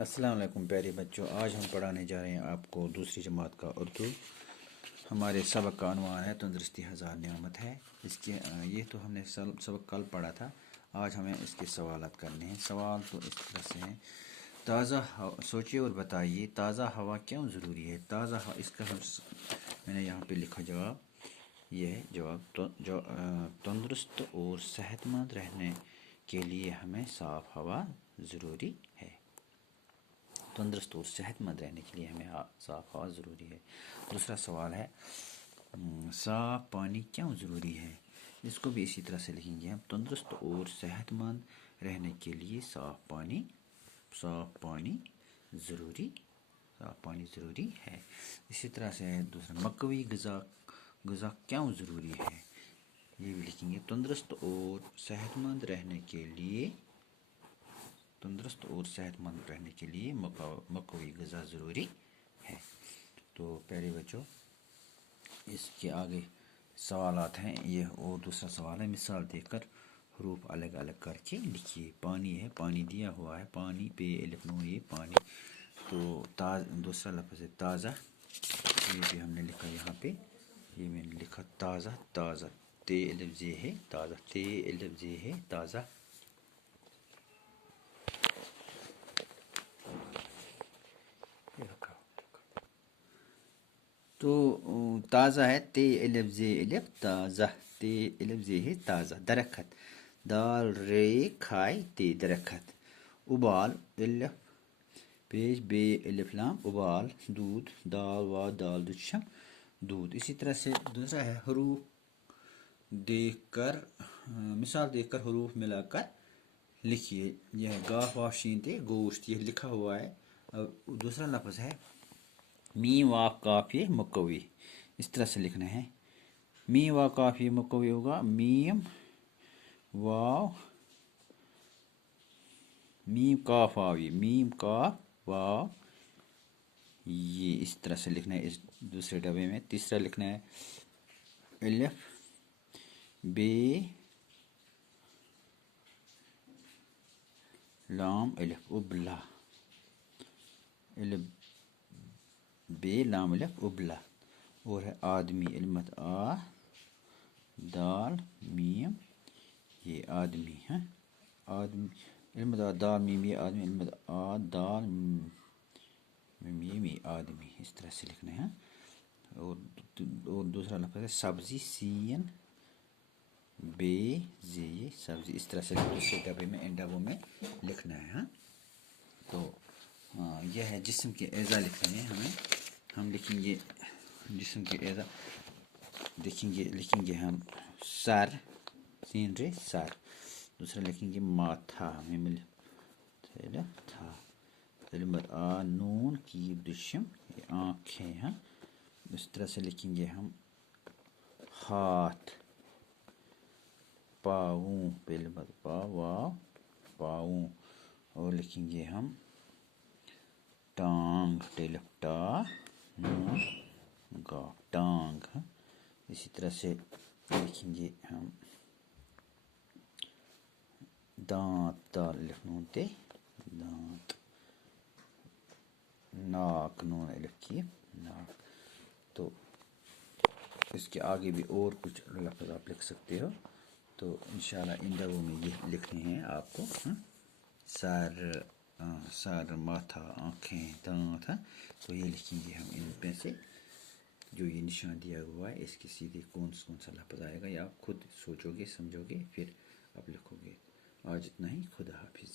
السلام علیکم پیارے بچوں، آج ہم پڑھانے جا رہے ہیں آپ کو دوسری جماعت کا اردو۔ ہمارے سبق کا عنوان ہے تندرستی ہزار نعمت ہے۔ اس کے یہ تو ہم نے سبق کل پڑھا تھا، آج ہمیں اس کے سوالات کرنے ہیں۔ سوال تو اس طرح سے ہیں، تازہ سوچیے اور بتائیے تازہ ہوا کیوں ضروری ہے؟ تازہ ہوا، اس کا میں نے یہاں پہ لکھا جواب، یہ ہے جواب، تندرست اور صحت مند رہنے کے لیے ہمیں صاف ہوا ضروری ہے۔ تندرست اور صحت مند رہنے کے لیے ہمیں صاف ہوا ضروری ہے۔ دوسرا سوال ہے، صاف پانی کیوں ضروری ہے؟ اس کو بھی اسی طرح سے لکھیں گے ہم، تندرست اور صحت مند رہنے کے لیے صاف پانی ضروری ہے۔ اسی طرح سے دوسرا، مقوی غذا کیوں ضروری ہے؟ یہ بھی لکھیں گے، تندرست اور صحت مند رہنے کے لیے مقوی غذا ضروری ہے۔ تو پیارے بچوں، اس کے آگے سوالات ہیں، یہ اور دوسرا سوال ہے، مثال دے کر حروف الگ الگ کر کے لکھیے۔ پانی ہے، پانی دیا ہوا ہے، پانی پہ الف نون یہ پانی۔ تو دوسرا لفظ ہے تازہ، یہ بھی ہم نے لکھا یہاں پہ، یہ میں نے لکھا تازہ تے الف زے ہے تازہ، تے الف زے ہے تازہ۔ تو تازہ ہے، تے الف زے الف تازہ، تے الف زے ہے تازہ۔ درخت، دال رے کھائے تے درخت۔ ابال، الف پیش بے الف لام ابال، دودھ، دال وا دال دشم دودھ۔ اسی طرح سے دوسرا ہے، حروف دیکھ کر مثال دیکھ کر حروف ملا کر لکھیے۔ یہ ہے گاف واف شین تے گوشت، یہ لکھا ہوا ہے۔ دوسرا لفظ ہے میم واو کاف یہ مقوی، اس طرح سے لکھنا ہے۔ میم واو کاف یہ مقوی ہوگا، میم کاف واو، یہ میم کاف واو، یہ اس طرح سے لکھنا ہے اس دوسرے ڈبے میں۔ تیسرا لکھنا ہے الف بے لام الف ابلا، الف بے لام الف ابلا۔ اور ہے آدمی، علمت آ دال میم یہ آدمی ہے، آدمی علمت آ دال میم یہ آدمی، علمت آ دال میم یہ آدمی، اس طرح سے لکھنا ہے۔ اور دوسرا لفظ ہے سبزی، سین بے زی سبزی، اس طرح سے دوسرے ڈبے میں ان ڈبوں میں لکھنا ہے۔ تو یہ ہے جسم کے اعضاء لکھنے ہیں ہمیں، ہم لکھیں گے جسم کے اعضاء، لکھیں گے ہم سر، سین رے سر۔ دوسرا لکھیں گے ماتھا، ہمیں تھا، علمت آ نون کی دشم یہ آنکھیں ہیں۔ اس طرح سے لکھیں گے ہم ہاتھ، پاؤں، علمت پا واو پاؤں۔ اور لکھیں گے ہم ٹانگ، ٹیلف ٹا نون گا ٹانگ۔ اسی طرح سے لکھیں گے ہم دانت، دال الف نون تے دانت، ناک، نون الف کی ناک۔ تو اس کے آگے بھی اور کچھ لفظ آپ لکھ سکتے ہو، تو انشاءاللہ ان ڈبوں میں یہ لکھنے ہیں آپ کو، سر، ماتھا، آنکھیں، دانت، تو یہ لکھیں گے ہم ان میں سے جو یہ نشان دیا ہوا ہے، اس کے سیدھے کون سا لفظ آئے گا، یا آپ خود سوچو گے سمجھو گے پھر آپ لکھو گے۔ آج اتنا ہی، خدا حافظ۔